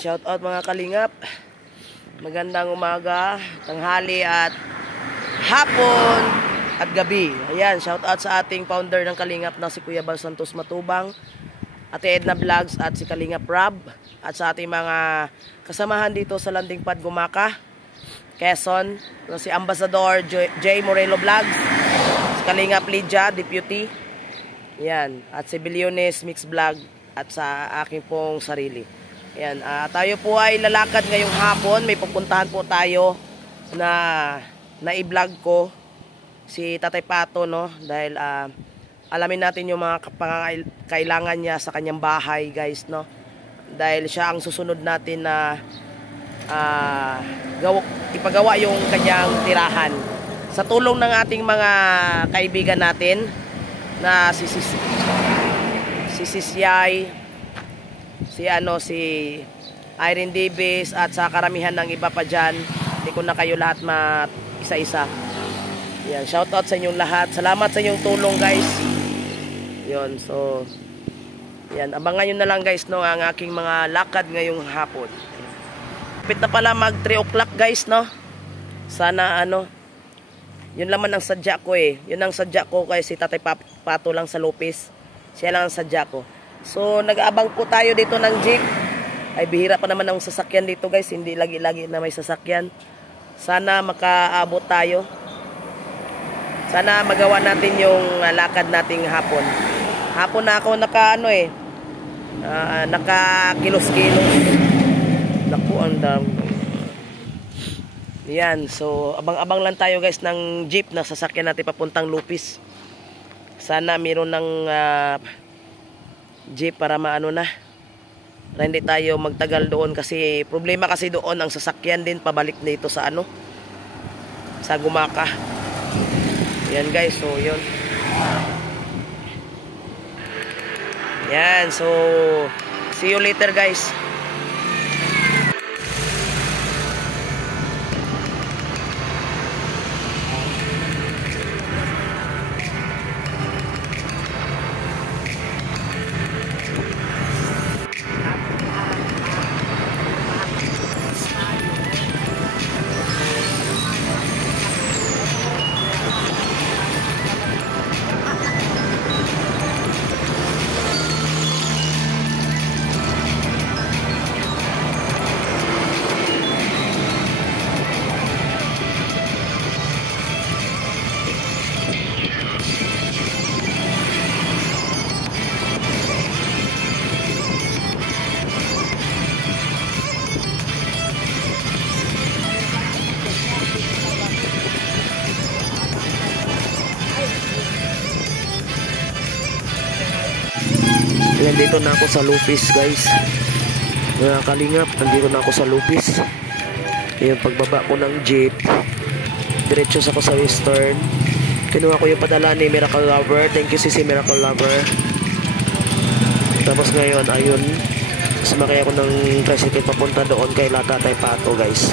shout out mga kalingap. Magandang umaga, tanghali at hapon at gabi. Ayan, shout out sa ating founder ng Kalingap na si Kuya Bal Santos Matubang, Ate Edna Vlogs at si Kalingap Rob, at sa ating mga kasamahan dito sa Landing Pad Gumaka, Quezon, si Ambassador J. Morelo Vlogs, si Kalingap Lydia Deputy, yan, at si Billiones Mix Vlog, at sa aking pong sarili. Yan, tayo po ay lalakad ngayong hapon. May pupuntahan po tayo na i-vlog ko si Tatay Pato, no? Dahil alamin natin yung mga kailangan niya sa kanyang bahay, guys, no? Dahil siya ang susunod natin na ipagawa yung kanyang tirahan. Sa tulong ng ating mga kaibigan natin na si Sisyay, si Irene Davis, at sa karamihan ng iba pa dyan. Hindi ko na kayo lahat isa-isa. Yan, shout out sa inyong lahat. Salamat sa inyong tulong, guys. Yon, so yan, abangan nyo na lang, guys, no, ang aking mga lakad ngayong hapon. Kapit na pala mag 3 o'clock, guys, no. Sana yun naman ang sadya ko eh. Yun ang sadya ko kay si Tatay Pato lang sa Lopez. Siya lang ang sadya ko. So nag-aabang po tayo dito ng jeep. Ay bihira pa naman ang sasakyan dito, guys. Hindi lagi-lagi na may sasakyan. Sana makaabot tayo. Sana magawa natin yung lakad nating hapon. Hapon na ako naka-kilos-kilos. Naku, ang dami. Yan, so abang-abang lang tayo, guys, ng jeep na sasakyan natin papuntang Lupis. Sana meron ng jeep para para hindi tayo magtagal doon, kasi problema kasi doon ang sasakyan din pabalik dito sa sa Gumaka. Yan, guys, so yun. Yan, so see you later, guys. Nandito na ako sa Lupis, guys. Mga kalingap, nandito na ako sa Lupis. Yung pagbaba ko ng jeep, diretso ako sa Western. Kinuha ko yung padala ni Miracle Lover. Thank you, si Miracle Lover. Tapos ngayon, ayun, sumakay ako ng tricycle papunta doon kay Tatay Pato, guys.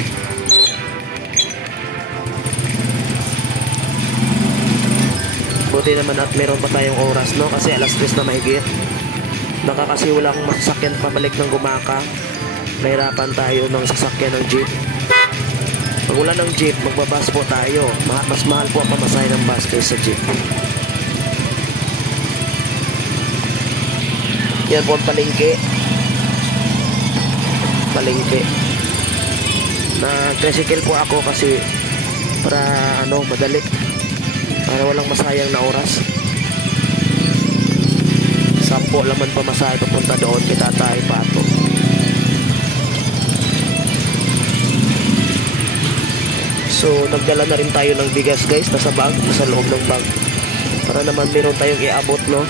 Buti naman at meron pa tayong oras, no? Kasi alas 3 na mahigit. Baka kasi walang masasakyan pabalik ng Gumaka, mahirapan tayo ng sasakyan ng jeep. Pag wala ng jeep, magbabas po tayo. Mas mahal po ang pamasahe ng bus kaysa jeep. Yan po ang palengke. Na-tricycle po ako kasi para madali, para walang masayang na oras. 10 laman pamasahe papunta doon kay Tatay Pato. So nagdala na rin tayo ng bigas, guys, nasa loob ng bag, para naman meron tayong iabot, no,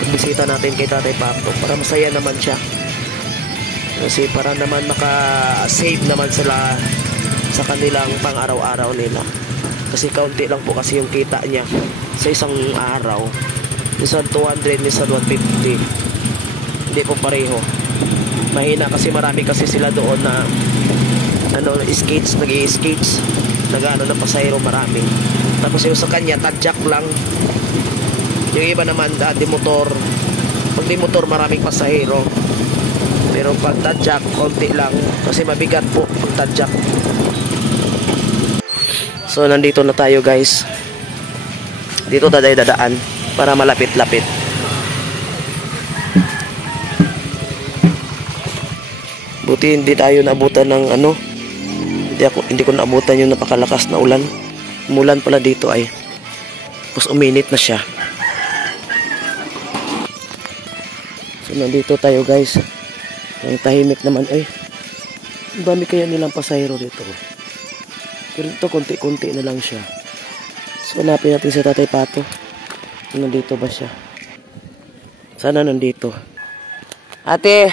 pagbisita natin kay Tatay Pato, para masaya naman siya, kasi para naman maka-save naman sila sa kanilang pang-araw-araw nila, kasi kaunti lang po kasi yung kita niya sa isang araw. Minsan 200, minsan 150. Hindi po pareho. Mahina kasi marami kasi sila doon na skates, nag-i-skates. Ng pasahero marami. Tapos yung sa kanya, tadjak lang. Yung iba naman, di motor. Pag di motor, maraming pasahero. Pero pag tadyak, konti lang. Kasi mabigat po pag tadyak. So, nandito na tayo guys. Dito tayo dadaan para malapit-lapit. Buti hindi tayo naabutan ng ano. Hindi ko naabutan yung napakalakas na ulan. Umulan pala dito ay. Tapos uminit na siya. So, nandito tayo guys. Ang tahimik naman ay. Ang dami kaya nilang pasahero dito. Pero ito konti-konti na lang siya. So hanapin natin si Tatay Pato. Nandito ba siya? Sana nandito. Ate,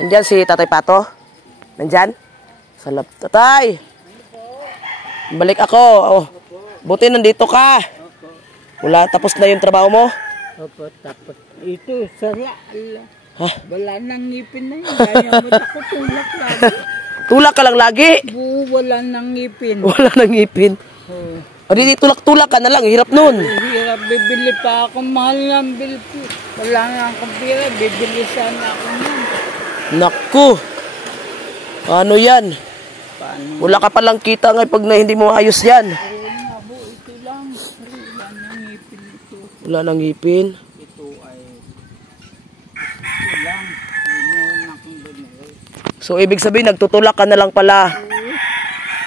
nandyan si Tatay Pato? Nandyan? Salap. Tatay! Balik ako. Oh. Buti nandito ka. Wala, tapos na yung trabaho mo? Opo, tapos. Ito, sara. Ha? Wala nang ngipin na yun. Kaya mo ako tulak lagi. Tulak ka lang lagi? Wala nang ngipin. Wala nang ngipin. O di tulak-tulak ka na lang. Hirap nun. Hirap, bibili pa ako. Mahal ng bilpo. Wala nga akong pira. Bibili sana ako nun. Naku. Ano yan? Paano? Wala ka palang kita nga pag hindi mo ayos yan. Ito lang. Wala nang ngipin ito. Wala nang ngipin. Ito ay... Ito lang. Inoon akong bumili. So, ibig sabihin, nagtutulak ka na lang pala.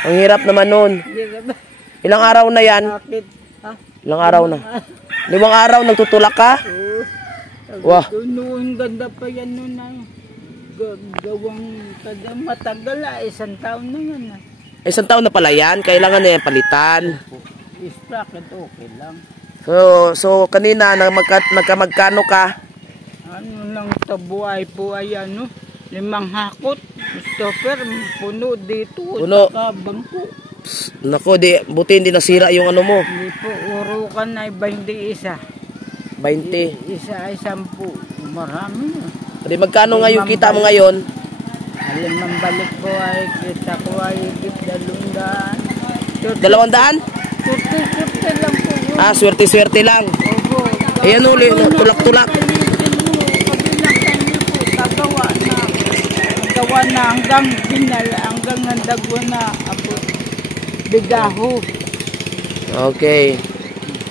Ang hirap naman nun. Hirap. Ilang araw na yan? Bakit? Ha? Ilang araw na? 5 araw nagtutulak ka? Wah. Noon ganda pa yan noon ay. Gawang matagal ah. 1 taon na yan ah. 1 taon na pala yan. Kailangan na yan palitan. Ispracket okay lang. So kanina, nagkamagkano ka? Ano lang sa buhay po ay ano? 5 hakot. Stopper, puno dito. Puno. Saka bangko. Nako, buti hindi nasira yung ano mo. Hindi po, urukan ay 21. 20. Isa ay 10. Marami na. Di magkano nga yung kita mo ngayon? Alimang balik po ay kita ko ay 200. 200? Surte lang po yun. Ah, swerte-swerte lang. Opo. Ayan uli, tulak-tulak. Gawa na hanggang nandagwa na abot bigaho. Okay.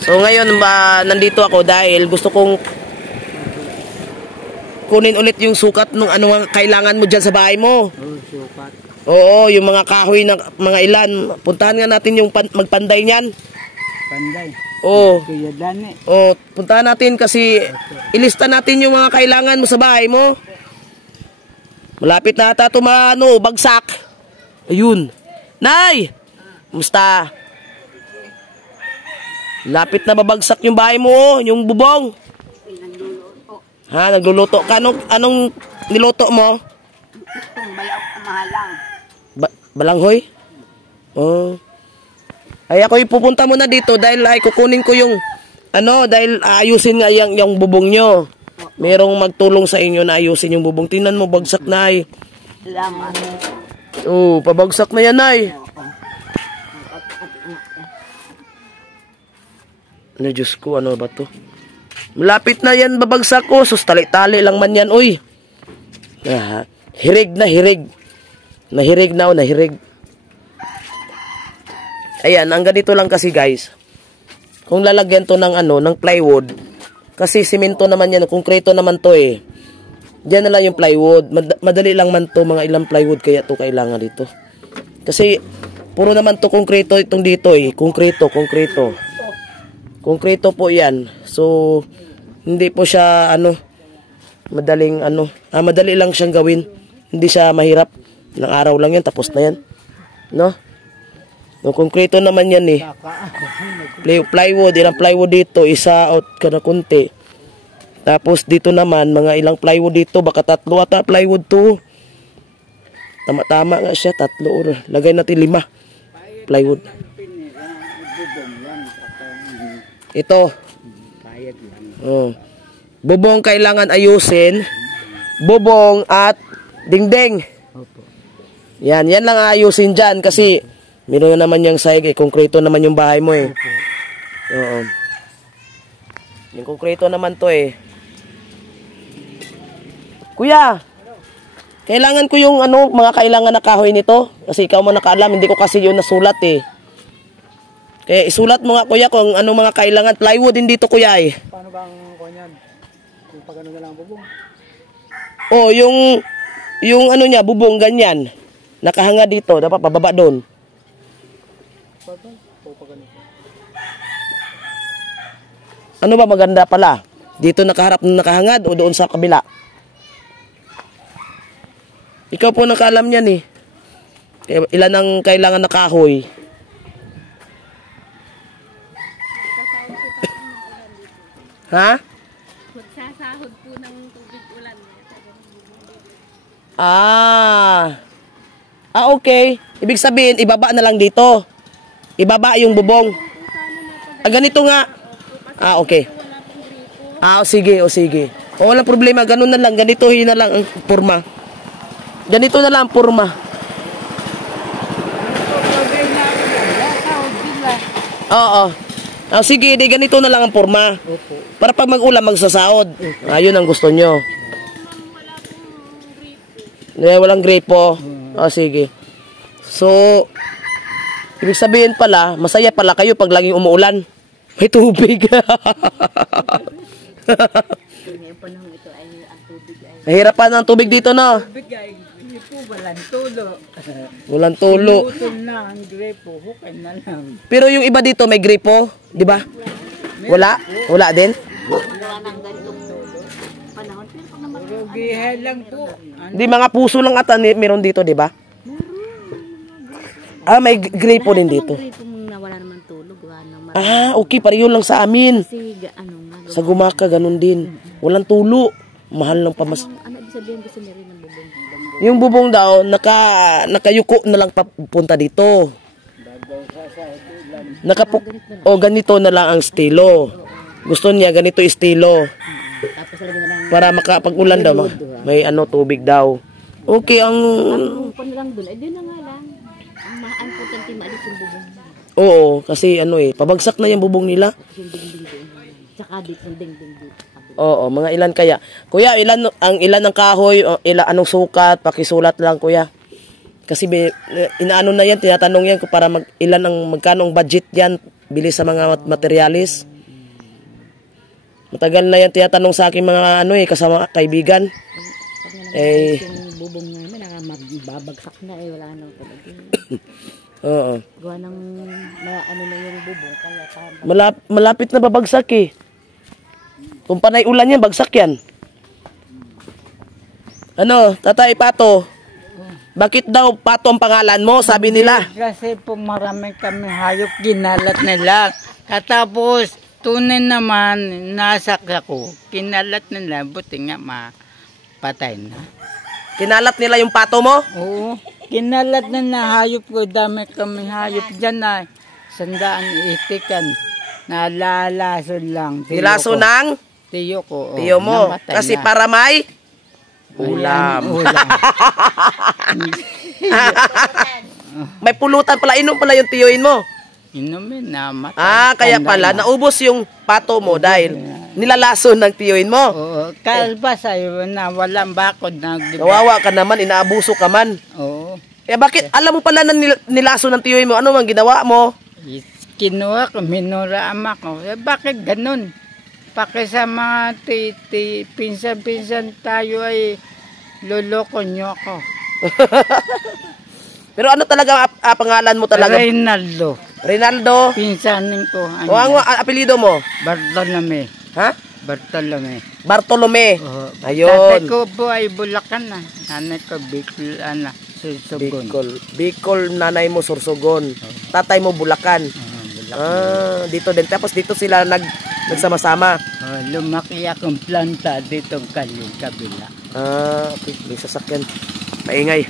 So ngayon nandito ako dahil gusto kong kunin ulit yung sukat ng ano ang kailangan mo dyan sa bahay mo. Oh, sukat. Oo, yung mga kahoy na mga ilan. Puntahan nga natin yung magpanday niyan. Panday. Oo. Kuya Dani. Oo, puntahan natin kasi ilista natin yung mga kailangan mo sa bahay mo. Malapit na ata bagsak. Ayun. Nay! Musta? Lapit na babagsak yung bahay mo, yung bubong. Nagluluto. Ha, nagluluto ka. Anong niluto mo? Itong balaw mahalang. Balanghoy? Oh. Ay ako pupunta muna dito dahil ay kukunin ko yung dahil ayusin nga yung bubong nyo. Merong magtulong sa inyo na ayusin yung bubong. Tingnan mo, bagsak na ay. Salamat. Oh, pabagsak na yan ay. Ano, Diyos ko, ano ba to? Malapit na yan, babagsak ko. Sus, tali-tali lang man yan, uy. Ah, hirig na, hirig. Nahirig na, nahirig. Ayan, ang ganito lang kasi, guys. Kung lalagyan to ng ng plywood, kasi simento naman yan, konkreto naman to eh. Diyan na lang yung plywood. Madali lang man to, mga ilang plywood kaya to kailangan dito. Kasi puro naman to konkreto itong dito eh. Konkreto. Konkreto po yan. So, hindi po siya madaling madali lang siyang gawin. Hindi siya mahirap. Ilang araw lang yan, tapos na yan. No? No, konkreto naman yan eh. Plywood, ilang plywood dito, isa out ka na kunti. Tapos dito naman, mga ilang plywood dito, baka 3 ata plywood to. Tama-tama nga siya, 3 lagay natin 5 plywood. Ito. Oh. Bubong kailangan ayusin. Bubong at dingding. Yan lang ayusin dyan kasi meron na naman yung sahig eh. Konkreto naman yung bahay mo eh. Oo. Yung konkreto naman to eh. Kuya, Kailangan ko yung ano, mga kailangan na kahoy nito. Kasi ikaw man nakaalam, hindi ko kasi yun nasulat eh. Kaya isulat mo nga kuya kung ano mga kailangan. Plywood din dito kuya eh. Paano ba ang kanyan? Yung pag ano na lang bubong? Oh, yung ano niya, bubong ganyan. Nakahanga dito, dapat pababa doon. Ano ba maganda pala? Dito nakaharap na nakahangad o doon sa kabila? Ikaw po nakaalam niyan eh. Ilan ang kailangan na kahoy? Ha? Magsasahod po ng tubig ulan. Okay. Ibig sabihin, ibaba na lang dito. Ibaba yung bubong. Ganito nga. Okay. Sige. Walang problema. Ganun na lang. Ganitohin na lang ang purma. Ganito na lang ang purma. Oo. Sige, di ganito na lang ang purma. Para pag mag-ulam, magsasahod. Ayun ang gusto nyo. Walang gripo. Sige. So, ibig sabihin pala, masaya pala kayo pag laging umuulan. May tubig. Nahirapan ang tubig dito, no? Tubig ay hindi po, walang tulo. Walang tulo. Pinutol na ang gripo, hukay na lang. Pero yung iba dito may gripo, di ba? Wala? Wala din? Rugihan lang po. Di mga puso lang ata meron dito, di ba? May gripo din dito. Wala naman tulog. Okay, pareho lang sa amin. Kasi ano nga. Sa Gumaka, ganun din. Walang tulo. Mahal ng pamas. Ano ibig sabihin gusto niya rin ng bubong? Yung bubong daw, nakayuko na lang papunta dito. Ganito na lang ang estilo. Gusto niya ganito estilo. Tapos lagyan na lang. Para makapag-ulan daw, may tubig daw. Okay, ang... Kung na lang dun, di na nga lang. Ang importante maalis yung bubong. Oo, kasi pabagsak na yung bubong nila. Yung dingding doon. Tsaka dito yung dingding dito. Oo, mga ilan kaya? Kuya, ilan ng kahoy, anong sukat, pakisulat lang kuya. Kasi inaano na yan, tinatanong yan para magkano ang budget yan, bili sa mga materialis. Matagal na yan tinatanong sa aking mga kasama kaibigan. Yung bubong namin, magbabagsak na wala nang talaga. Oo. Gawa ng ano na yung bubong, kaya Malapit na babagsak eh. Kung panay ulan yan, bagsak yan. Tatay Pato? Bakit daw Pato ang pangalan mo, sabi nila? Kasi po marami kami hayop, ginalat nila. Katapos, tunay naman, nasak ako. Kinalat nila, buti nga mapatay na. Kinalat nila yung pato mo? Oo, kinalat nila hayop ko. Dami kami hayop dyan na sandaan itikan. Nalalaso lang. Nilaso ng? Tiyo ko. Tiyo mo. Kasi na. para may ulam. May pulutan pala. Inom pala yung tiyoin mo. Inumin na matay. Kaya pala. Naubos yung pato mo dahil nilalaso ng tiyoin mo. Oo. Kalbas ay na walang bakod. Kawawa ka naman. Inaabuso ka man. Oo. Bakit? Alam mo pala na nilaso ng tiyoin mo. Ano man ginawa mo? Kinuha ko. Minurama ko. Bakit ganun? Paki sa mga pinsan-pinsan tayo ay loloko nyo ako. Pero ano talaga pangalan mo talaga? Reynaldo. Reynaldo? Pinsanin ko. Ang apelido mo? Bartolome. Ha? Bartolome. Bartolome. Ayun. Tatay ko po ay Bulacan na. Nanay ko Bicol, Sursogon. Bicol, nanay mo Sursogon. Tatay mo Bulacan. Dito din. Tapos dito sila nagsama-sama. Lumaki akong planta dito kabila. Okay. May sasakyan. Maingay.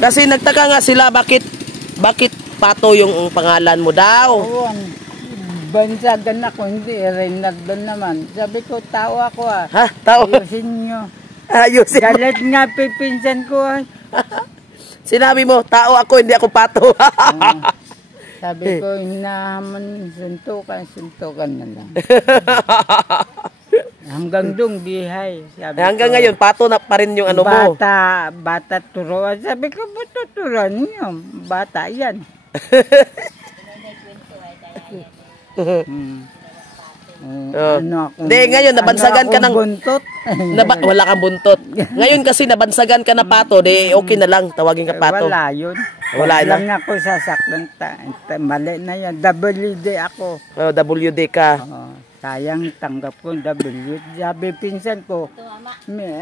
Kasi nagtaka nga sila bakit Pato yung pangalan mo daw. Oo. Bansagan ako, hindi. Reynaldo naman. Sabi ko, tao ako Ha? Tao? Ayusin nyo. Ayusin mo. Galit nga pipinsan ko Sinabi mo, tao ako, hindi ako pato. Sabi ko, hinahaman, suntukan na lang. Hanggang dong bihay. Sabi Hanggang ko, ngayon, pato na pa rin yung ano mo. Bata turuan. Sabi ko, ba't tuturuan niyo? Bata yan. Hindi, ngayon, nabansagan ka ng... buntot. Wala kang buntot. Ngayon kasi, nabansagan ka na pato, di okay na lang, tawagin ka pato. Wala yun. Wala na. Lang ako sasaktan. Mali na yan. WD ako. Oh, WD ka. Sayang tanggap ko WD. Sabi pinsan ko,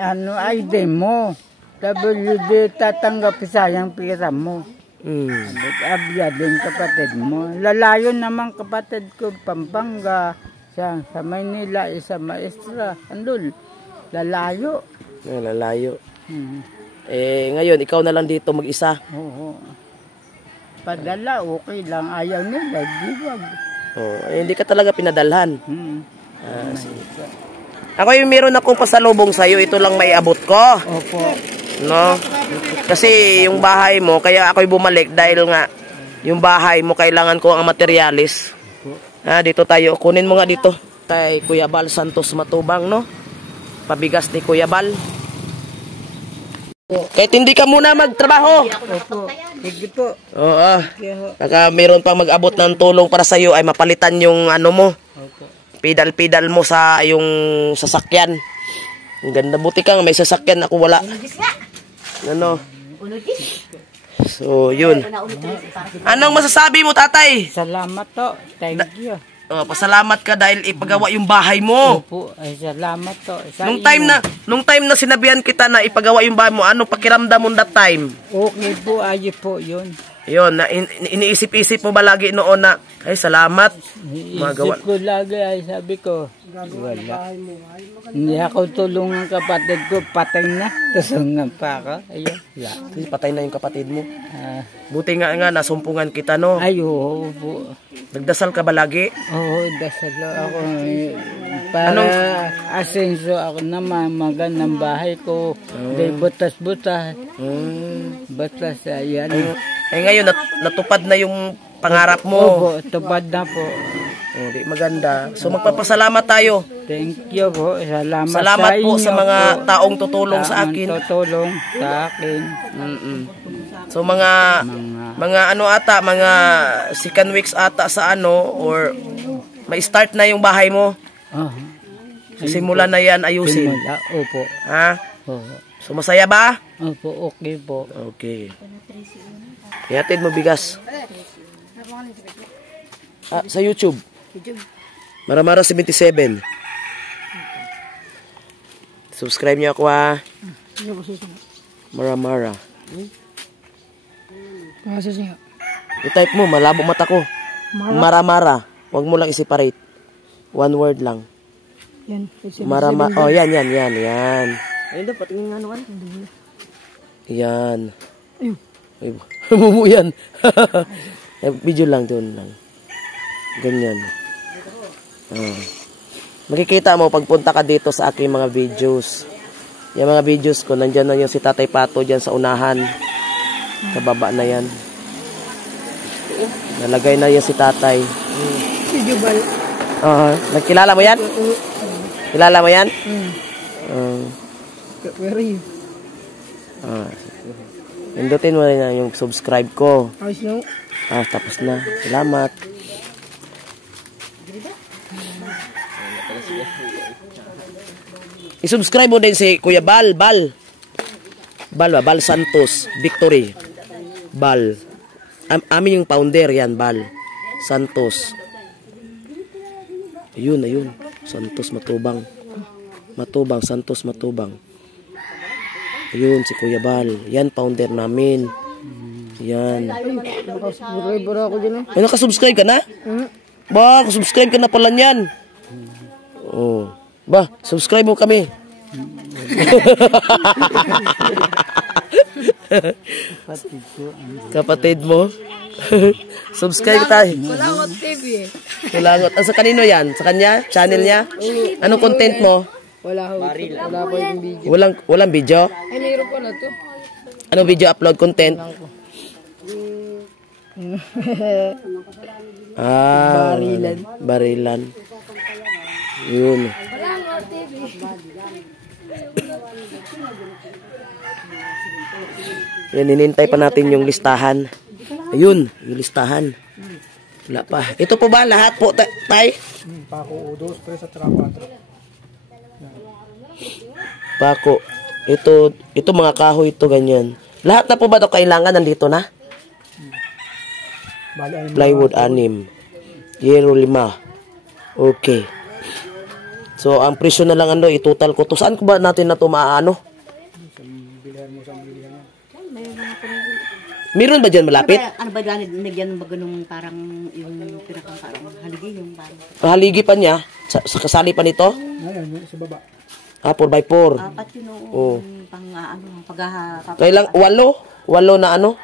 ano ID mo? WD tatanggap, sayang pira mo. Abya din kapatid mo. Lalayo naman kapatid ko, Pampanga. Sa Maynila, isa maestra. Andun, lalayo. Lalayo. Ngayon, ikaw na lang dito mag-isa. Oo. Padala, okay lang. Ayaw nila, diwag. Hindi ka talaga pinadalhan. Ako yung meron akong pasalubong sa'yo, ito lang may abot ko. Opo. No? Kasi yung bahay mo, kaya ako'y bumalik dahil nga yung bahay mo, kailangan ko ang materialis. Dito tayo, kunin mo nga dito. Kay Kuya Bal Santos Matubang, no? Pabigas ni Kuya Bal. Kahit hindi ka muna magtrabaho. Opo. Sige po. Oo. Saka meron pang mag-abot ng tulong para sa'yo ay mapalitan yung ano mo. Pedal-pedal mo sa yung sasakyan. Ang ganda. Buti kang may sasakyan, ako wala. Ano? So, yun. Anong masasabi mo, tatay? Salamat to. Thank you. Pasalamat ka dahil ipagawa yung bahay mo. Opo. Ay, salamat to. Nung time na sinabihan kita na ipagawa yung bahay mo, ano pakiramdam mo that time? Okay po, ayos po yun. Yun, iniisip-isip mo ba lagi noon na, ay salamat. Isip ko lagi, ay sabi ko, wala. Hindi ako tulungan kapatid ko, patay na. Tulungan pa ako. Ayun, patay na yung kapatid mo. Buti nga nasumpungan kita, no? Ay, oo po. Nagdasal ka ba lagi? Oo, dasal ako. Para asenso ako naman, magandang bahay ko. Dahil butas-butas. Butas, ayan. Ngayon, natupad na yung pangarap mo. Opo, tupad na po. Di maganda. So, magpapasalamat tayo. Thank you po. Salamat sa inyo po sa mga taong tutulong sa akin. Tutulong sa akin. So, mga ano ata, mga second weeks ata sa ano, or may start na yung bahay mo. Simula na yan, ayusin. Simula, opo. Ha? Opo. So, masaya ba? Opo, okay po. Okay. Ihatid mo bigas. Sa YouTube. Maramara 77. Subscribe niyo ako, ha. Maramara. I-type mo, malabo mata ko. Maramara. Huwag mo lang i-separate. One word lang. Yan. Oh, yan. Ayun daw, patingin nga naman. Yan. Ayun. Bubu yan. Video lang, doon lang. Ganyan. Makikita mo pagpunta ka dito sa aking mga videos. Yung mga videos ko, nandyan na yung si Tatay Pato dyan sa unahan. Sa baba na yan. Nalagay na yan si Tatay. Si Jubal. Nagkilala mo yan? Kilala mo yan? Where are you? Pindutin mo rin na yung subscribe ko. Ayos no? Tapos na. Salamat. I-subscribe mo din si Kuya Bal Santos Victory. Bal. Amin yung founder yan, Bal Santos. Ayun. Santos Matubang. Santos Matubang. Ayun, si Kuya Bal. Yan, founder namin. Yan. Nakasubscribe ba ako dyan eh? Ay, nakasubscribe ka na? Ba, nakasubscribe ka na pala niyan. Ba, subscribe mo kami. Kapatid mo? Subscribe tayo. Kulangot TV eh. Kulangot. Sa kanino yan? Sa kanya? Channel niya? Anong content mo? Wala po yung video. Walang video? Ay, mayroon pa na to. Anong video upload content? Barilan. Yun. Yan, hinintay pa natin yung listahan. Ayun, yung listahan. Wala pa. Ito po ba lahat po, tay? Pako, 2, 3 at 4. Pako. Ito mga kahoy ito, ganyan. Lahat na po ba ito kailangan nandito na? Bali, Plywood 6. Yero 5. Okay. So, ang presyo na lang itotal ko to. Saan ko ba natin na ito maaano? Meron ba dyan malapit? Ano ba dyan? Nagyan ba ganung parang yung pinakang parang haligi yung parang. Haligi pa niya? Sa kasali pa nito? Ayan, sa baba. 4x4. Apat yun Oh. pang ano, paghaha. Kailang 8? 8 na ano?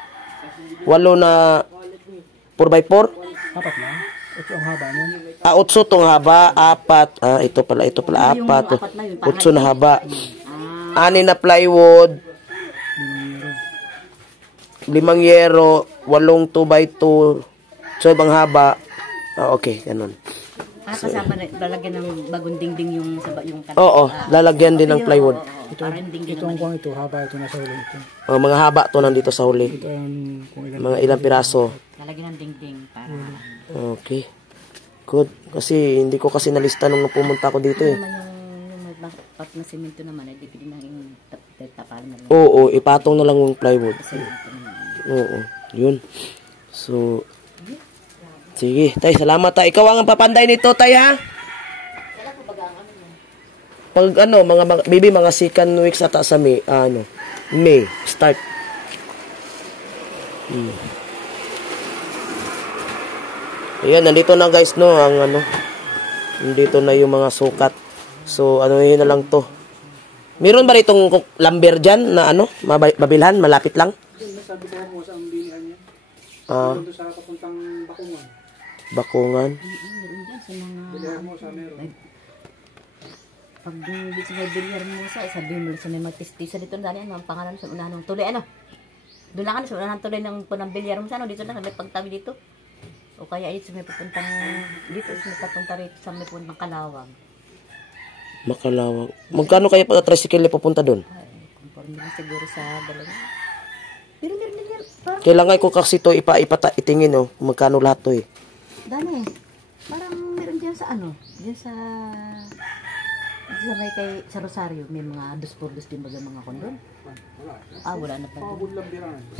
8 na 4x4? Apat na. Ito ang haba niyan. 8 tong haba, 4. Ito pala 4. 8 na haba. 6 na plywood. 5 yero, 8 2x2. So, ibang haba. Okay, ganun. Kasama na lalagyan ng bagong dingding yung yung Oo, lalagyan din ng plywood. Parang dingding Ito ang kung ito, haba ito na sa ulo ito. Mga haba to nandito sa huli. Ito ang kung ilan. Mga ilang piraso. lalagyan ng dingding para Okay. Good. Kasi hindi ko kasi nalista nung pumunta ako dito eh. yung pat na semento naman ay di pwede nang tapal na lang. Oo, ipatong na lang yung plywood. Oo, yun. So, sige, tay, salamat tay. Ikaw ang papanday nito, tay, ha? Pag mga second weeks ata sa May, May, start. Ayan, nandito na guys, no, nandito na yung mga sukat. So, yun na lang to. Meron ba ritong lumber dyan na mabilhan, malapit lang? Sabi ko mo sa bilihan niya. Ito sa papuntang Bakungan. Bakungan. Meron dyan sa mga Bilihan mo sa meron. pag bumibit sa bilyar mo sabihin mo sa may magtistisa dito na ang pangalan sa unahan ng tuloy doon lang sa unahan ng tuloy ng punang bilyar mo sa dito lang sa may pagtabi dito o kaya dito sa may papuntang dito sa may papunta rito sa may puntang Makalawang. Magkano kaya pag tricycle papunta doon? Conforme na siguro sa dalawa. Pero Kailangan ko kasi to itingin kung magkano lahat to eh. Dami. Parang meron diyan sa diyan sa may kay sa Rosario may mga 2x2 din baga mga kondon. Wala na pa.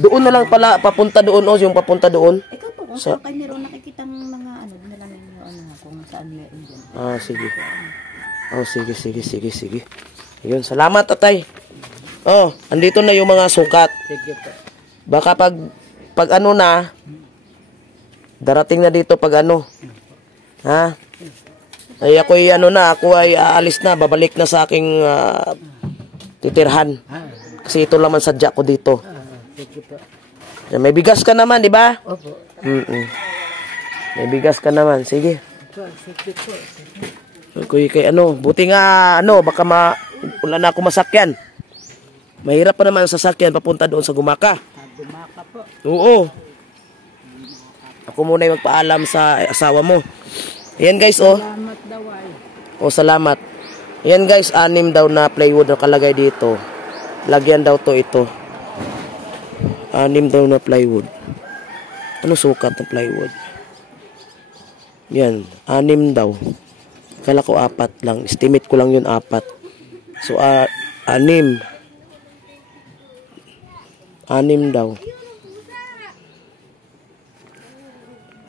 Doon na lang pala papunta doon yung papunta doon. Ikaw po kung saan kayo meron nakikita ng mga dinala ninyo kung saan meron diyan. Sige. Sige. Ayun, salamat tatay. Andito na yung mga sukat. Sige po. Baka pag na, darating na dito pag ha? Ay ako ay aalis na, babalik na sa aking titirhan. Kasi ito naman sadya ko dito. Sige po. May bigas ka naman, di ba? Opo. May bigas ka naman, sige. Sige po. Okay, buti nga, baka wala na ako masakyan. Mahirap pa naman ang sasakyan papunta doon sa Gumaka. Gumaka po. Oo. Ako muna yung magpaalam sa asawa mo. Ayan guys, Salamat daw ay. salamat. Ayan guys, 6 daw na plywood na kalagay dito. Lagyan daw ito. 6 daw na plywood. Ano sukat ng plywood? Yan, 6 daw. Kala ko 4 lang. Estimate ko lang yun 4. So, 6. 6 daw.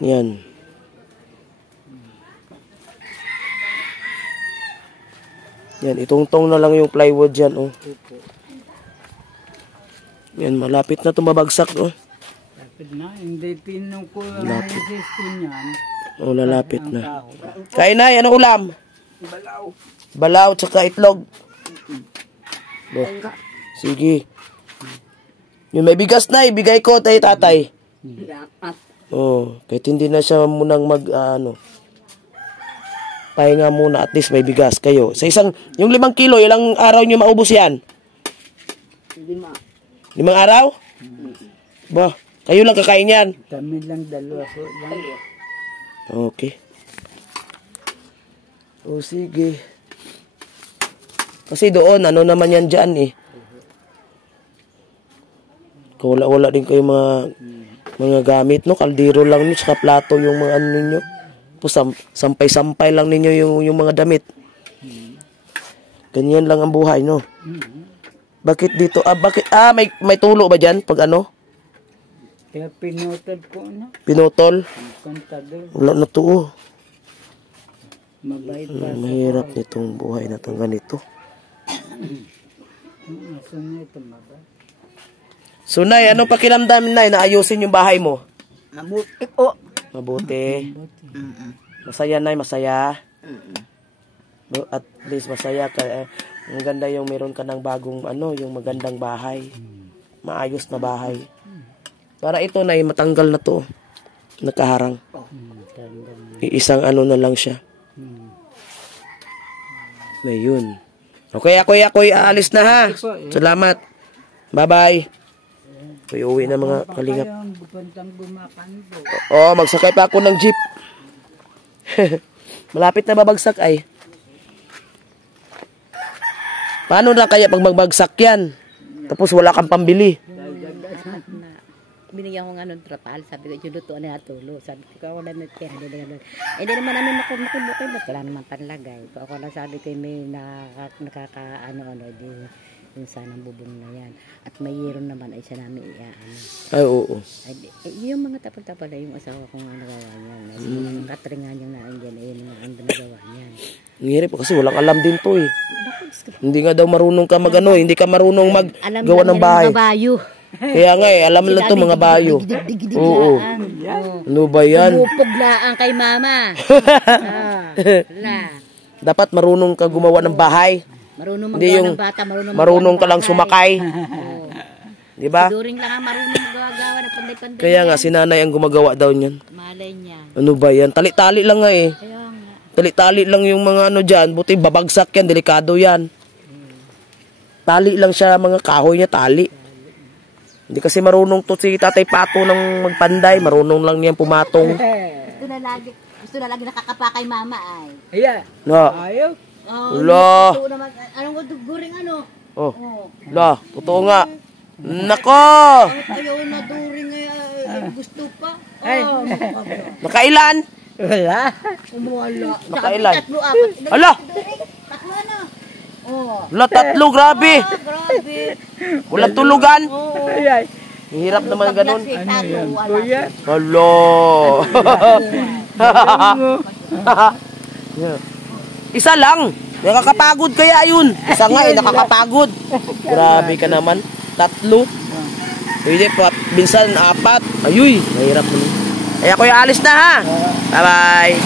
Yan. Yan, itungtong na lang yung plywood dyan, Yan, malapit na tumabagsak, Lapit na, hindi pinukulang ang system niyan. Lalapit na. Kain na, ano ulam? Balaw, tsaka itlog. Sige. Yung may bigas na, ibigay ko, tatay. Kahit hindi na siya munang pahinga muna, at least may bigas kayo. Yung 5 kilo, ilang araw nyo maubos yan? 5 araw? Ba, kayo lang kakain yan. Kami lang 2 po lang. Okay. Sige. Kasi doon, ano naman yan dyan eh. Kung wala din kayo mga gamit, no? Kaldero lang nyo, saka plato yung mga ano ninyo. Sampay-sampay lang ninyo yung mga damit. Ganyan lang ang buhay, no? Bakit dito? May tulo ba dyan? Pag ano? Kaya pinutol po na. Pinutol? Kontador. Wala na to, oh. Mabait pa. Mahirap nitong buhay na itong ganito. Aso na ito mabait. So, Nay, anong pakiramdam, Nay, na ayusin yung bahay mo? Mabuti po. Mabuti. Masaya, Nay, masaya. At least masaya ka. Ang ganda yung meron ka ng bagong, yung magandang bahay. Maayos na bahay. Para ito, Nay, matanggal na to. Nakaharang. Isang na lang siya. Ayun. Okay, ako aalis na ha. Salamat. Bye-bye. Kaya uwi na mga kalingap. Oo, magsakay pa ako ng jeep. Malapit na babagsak ay. Paano na kaya pag magbagsak yan? Tapos wala kang pambili. Binigyan ko nga nung trapal, sabi ko, yung lutuan na tulo. Sabi ko, ako lang nagpera. Hindi naman namin makibukay, ba't wala naman panlagay. Ako lang sabi ko, may yung sanang bubong na yan. At may yeron naman ay siya namin Ay, oo. Yung mga tapal-tapal ay yung asawa ko nga nagawa niyan. Yung katringan yung naan dyan, ay yung ang nagawa niyan. Ang hirap kasi walang alam din to eh. Hindi nga daw marunong ka hindi ka marunong maggawa ng bahay. Kaya nga alam lang to mga bayo. Oo. Ano ba yan? Pupuglaan kay mama. Dapat marunong ka gumawa ng bahay. Marunong hindi magawa yung ng bata, marunong ka lang sumakay. Di ba? During lang ang marunong magawa ng panday-panday. Kaya nga si nanay ang gumagawa daw niyan. Malay niya. Ano ba yan? Tali-tali lang nga eh. Kaya nga. Tali-tali lang yung mga dyan. Buti babagsak yan, delikado yan. Tali lang siya, mga kahoy niya, tali. Hindi kasi marunong to si Tatay Pato ng magpanday. Marunong lang niyan pumatong. Gusto na lagi nakakapa kay mama ay. Ayan. No. Ayaw. Wala. Anong guring Oh. Wala. Totoo nga. Nako. Ayaw na during gusto pa. Nakailan? Wala. Wala. Nakailan? Tatlo, apat. Ala. Tatlo na. Wala, tatlo. Grabe. Grabe. Walang tulugan. Ayan. Hirap naman ganun. Kuya. Hello. Isa lang. Nakakapagod kaya yun. Isa nga nakakapagod. Grabe ka naman. Tatlo. Pwede pa. Minsan 4. Ayuy. Mahirap naman. Ay ako yung alis na ha. Bye-bye.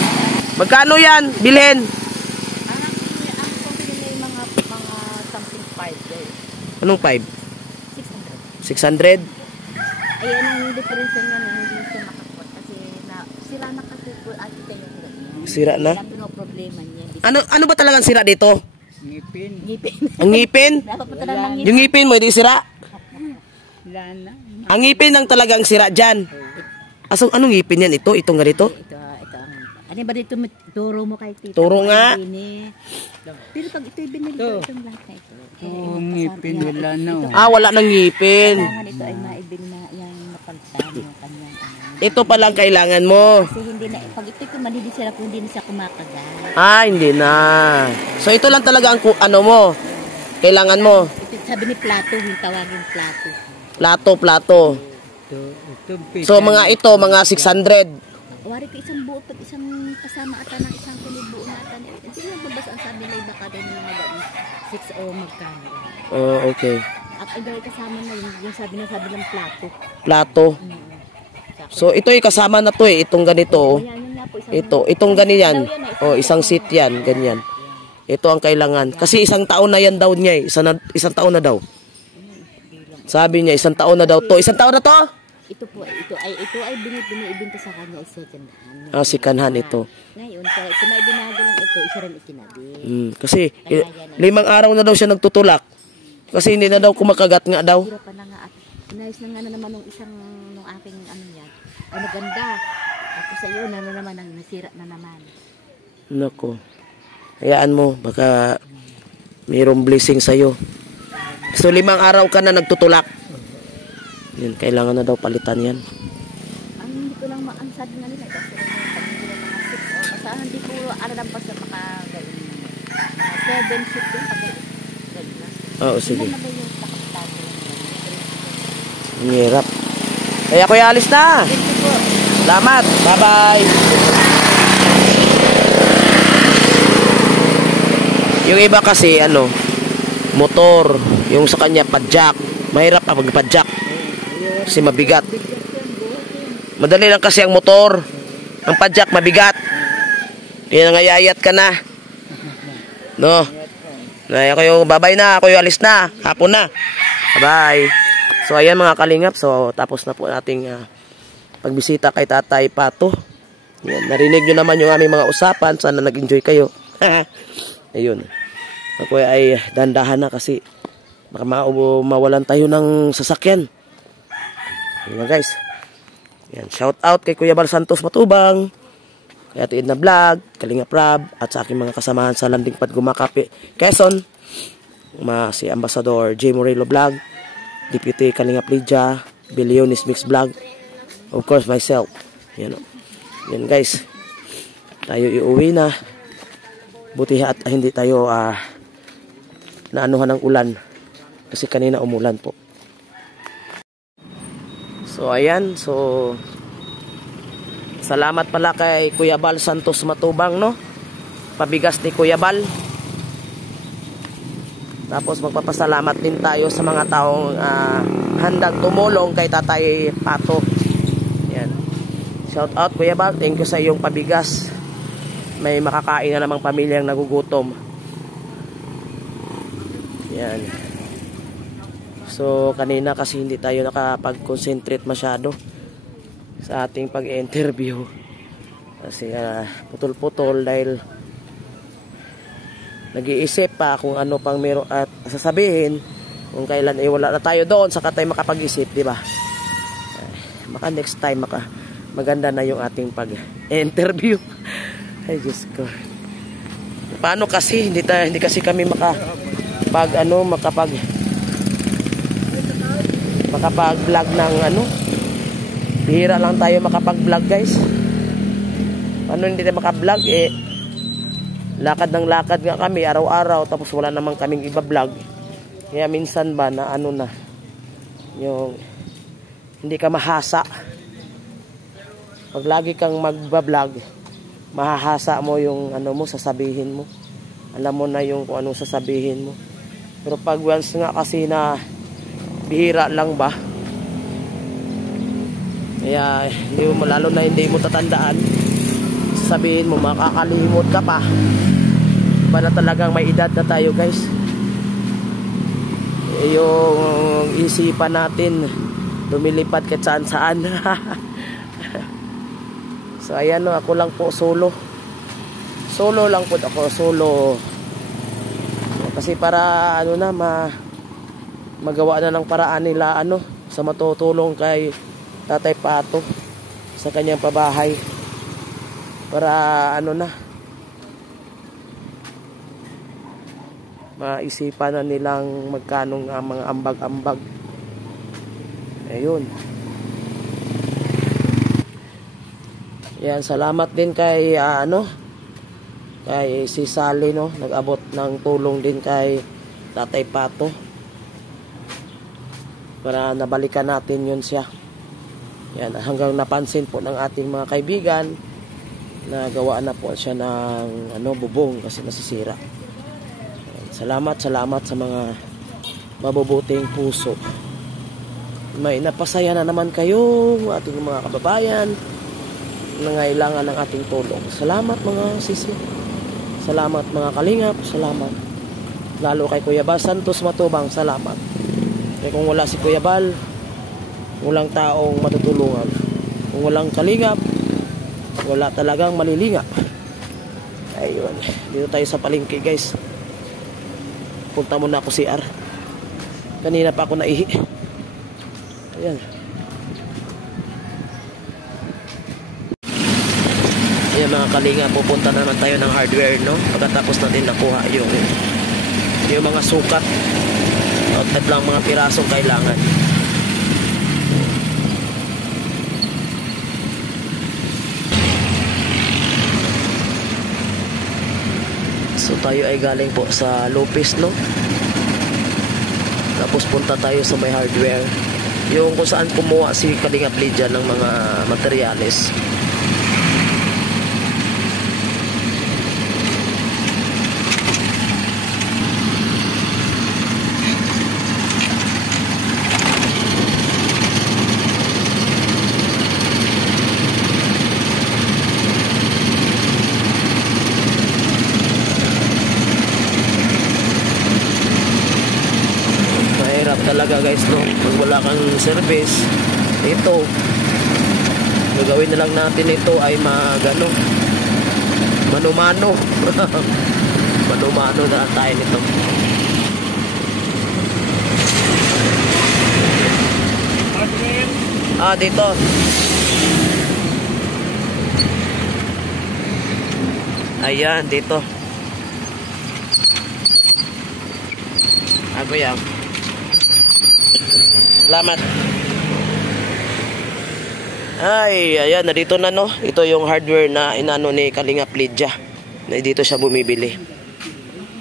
Magkano yan? Bilhin. Anong 5? 600. 600? Ay, anong difference nga hindi siya makakuha kasi sira na kasi po at ito yung ganyan. Sira na? Wala problema niya. Ano ba talagang sira dito? Ngipin. Ang ngipin? Napapunta lang ng Yung ngipin mo, hindi sira? Lana. Ang ngipin ang talagang sira dyan. Asong anong ngipin yan? Itong ganito? Ito. Ano ba dito turo mo kay tita? Turo nga. Pero pag ito'y binili ko itong lahat na ito. Oo, ngipin wala na. Wala nang ngipin. Kailangan ito ay maibili na yung napagtan yung kanyang Ito palang kailangan mo. Kasi hindi na, pag ito'y kumalili sila kung hindi na siya kumakagat. Hindi na. So ito lang talaga ang mo. Kailangan mo. Ito, sabi ni plato, yung tawagin plato. Plato. So mga 600. Wari ko isang buo pag isang kasama ata ng isang kinibuo na ata. Hindi na babas ang sabi na baka din mga gawin 6 o magkano. Okay. At ay kasama na yung sabi ng plato. Plato. So ito ay kasama na to eh. Itong ganito. Itong ganyan. Isang seat yan. Ganyan. Ito ang kailangan. Kasi isang taon na yan daw niya eh. Isang taon na daw. Sabi niya, isang taon na daw to. Isang taon na to? Ito ay binibenta sa kanya ay second hand. Second hand ito. Ngayon, kung may binago lang ito, isa rin ikinabi. Kasi 5 araw na daw siya nagtutulak. Kasi hindi na daw kumakagat nga daw. Hira pa na nga at inayos na nga na naman nung aking yan. Ay maganda. Tapos sa iyo na naman ang nasira na naman. Nako. Hayaan mo, baka mayroong blessing sa'yo. So 5 araw ka na nagtutulak. Yan, kailangan na daw palitan yan. Ang hindi ko lang maansad na nila kasi pag hindi ko mga 6 o basta hindi ko araw pa sa makagayon. 7 shift din pag gano'n na. Oo, sige. Ano ba yung takapitado? Ang hirap. Kaya kuya, alis na. Salamat. Bye-bye. Yung iba kasi, motor. Yung sa kanya, padjak. Mahirap pa pag-padjak. Kasi mabigat. Madali lang kasi ang motor. Ang padjak, mabigat. Kaya nangayayat ka na. No? Ako babay na. Ako alis na. Hapon na. Bye-bye. So, ayan mga kalingap. So, tapos na po nating pagbisita kay Tatay Pato. Yan, narinig nyo naman yung aming mga usapan. Sana nag-enjoy kayo. Ayun. Ako ay dandahan na kasi baka mawalan tayo ng sasakyan. Ayun guys. Yan, shout out kay Kuya Bal Santos Matubang, kay Ate Edna Vlog, Kalingap Rab, at sa aking mga kasamahan sa Landing Pad Gumakapi, Quezon. Si Ambassador J. Morelo Vlog, Deputy Kalingap Lydia, Billionis Mix Vlog, of course myself. Yan, yan guys. Tayo iuwi na. Buti at hindi tayo naanuhan ng ulan kasi kanina umulan po. So ayan, so salamat pala kay Kuya Bal Santos Matubang, no? Pabigas ni Kuya Bal. Tapos magpapasalamat din tayo sa mga taong handang tumulong kay Tatay Pato. Yan. Shout out Kuya Bal, thank you sa iyong pabigas. May makakain na namang pamilyang nagugutom. Yan. So kanina kasi hindi tayo nakapag-concentrate masyado sa ating pag-interview. Kasi putol-putol dahil nag-iisip pa kung ano pang meron at sasabihin kung kailan wala na tayo doon saka tayo makapag-isip, di ba? Maka next time maganda na yung ating pag-interview. Ay Diyos ko. Paano kasi hindi kasi kami makapag-vlog ng bihira lang tayo makapag-vlog guys. Paano hindi tayo maka-vlog lakad ng lakad nga kami araw-araw tapos wala namang kaming iba-vlog. Kaya minsan ba na yung hindi ka mahasa. Pag lagi kang magba-vlog, mahahasa mo yung sasabihin mo. Alam mo na yung kung anong sasabihin mo. Pero pag once nga kasi na bihira lang ba, kaya lalo na hindi mo tatandaan, sasabihin mo, makakalimot ka pa. Ba na talagang may edad na tayo guys. Yung isipan natin lumilipad kahit saan-saan. So ayan, ako lang po solo lang po ako, solo. Kasi para magawa na ng paraan nila sa matutulong kay Tatay Pato sa kanyang pabahay para maisipan na nilang magkanong mga ambag-ambag. Ayun. Yan, salamat din kay kay si Sally, no, nag-abot ng tulong din kay Tatay Pato para nabalikan natin yun siya. Yan, hanggang napansin po ng ating mga kaibigan na gawa na po siya ng bubong kasi nasisira. Yan, salamat sa mga mabubuting puso. May napasaya na naman kayo ating mga kababayan na ngailangan ng ating tulong. Salamat mga sisi. Salamat mga kalingap. Salamat. Lalo kay Kuya Bal Santos Matubang. Salamat. Kaya kung wala si Kuya Bal, walang taong matutulungan. Kung walang kalingap, wala talagang malilingap. Ayun. Dito tayo sa palengke guys. Punta muna ako CR. Kanina pa ako naihi. Ayan. Ayan mga kalinga, pupunta naman tayo ng hardware, no? Pagkatapos natin nakuha yung yung mga sukat at lang mga pirasong kailangan. So tayo ay galing po sa Lopez, no? Tapos punta tayo sa may hardware, yung kung saan kumuha si Kalingap Lydia ng mga materyales. Talaga guys, no? Kung wala kang service, ito gagawin na lang natin, ito ay magano, mano-mano. Mano-mano na tayo nito. Dito ayan, dito ako yan. Salamat. Ay, ayan, narito na, no? Ito yung hardware na inano ni Kalingap Lydia. Na dito siya bumibili.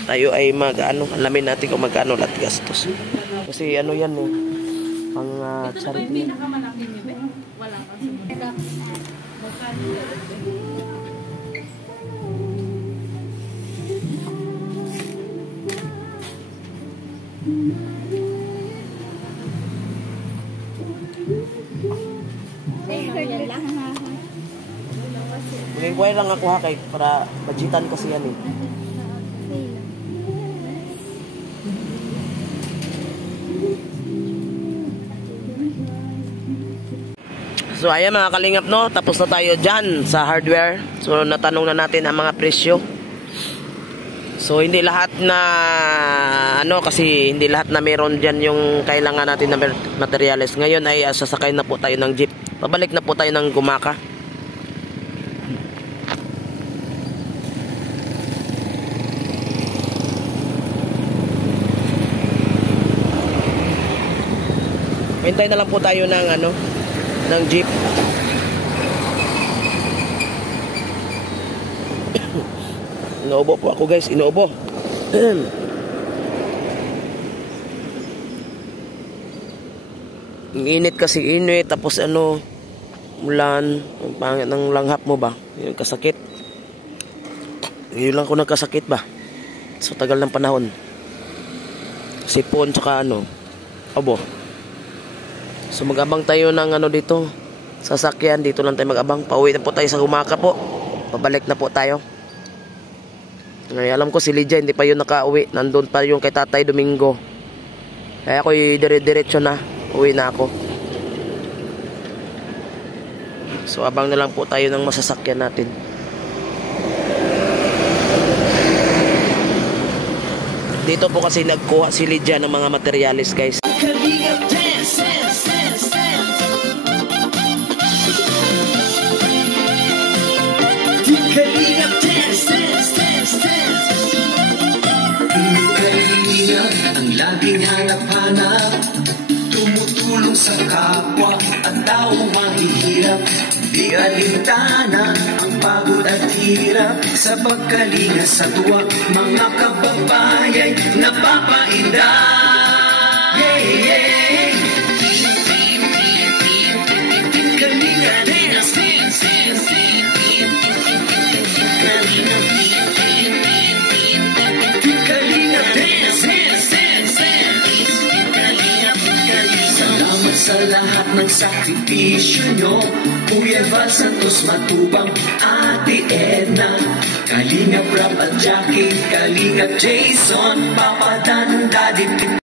Tayo ay alamin natin kung magkano lahat gastos. Kasi ano yan, no? Pang charity. Mag-inquire lang ako, ha, kay para budgetan kasi yan eh. So ayan mga Kalingap, no, tapos na tayo dyan sa hardware. So natanong na natin ang mga presyo. So hindi lahat na kasi hindi lahat na meron dyan yung kailangan natin na materials. Ngayon ay sasakay na po tayo ng jeep. Pabalik na po tayo ng Gumaka. Hintay na lang po tayo ng jeep. Inuubo po ako guys, inuubo. Init kasi, init, tapos ulan, ang pangit ng langhap mo ba, yung kasakit. Ngayon lang ko nagkasakit ba, so tagal ng panahon. Sipon tsaka abo. So mag-abang tayo ng dito, sasakyan, dito lang tayo mag-abang. Pauwi na po tayo sa Gumaka po, pabalik na po tayo. Ngayon, alam ko si Lydia hindi pa yun nakauwi, nandun pa yung kay Tatay Domingo. Kaya ako dire-diretso na, uwi na ako. So abang na lang po tayo ng masasakyan natin. Dito po kasi nagkuha si Lydia ng mga materyales guys. Ang laging hanap-hanap, tumutulong sa kapwa at taong mahihirap. Di alintana ang pagod at hirap, sa pagkalinga sa tuwa, mga kababayan napapainda. Yeah, yeah. Kalinga dance, dance, dance, sa lahat ng sakripisyo nyo, Kuya Val Santos Matubang, Ate Edna, Kalingap Rap at Jackie, Kalingap Jason, Papa Dan, Daddy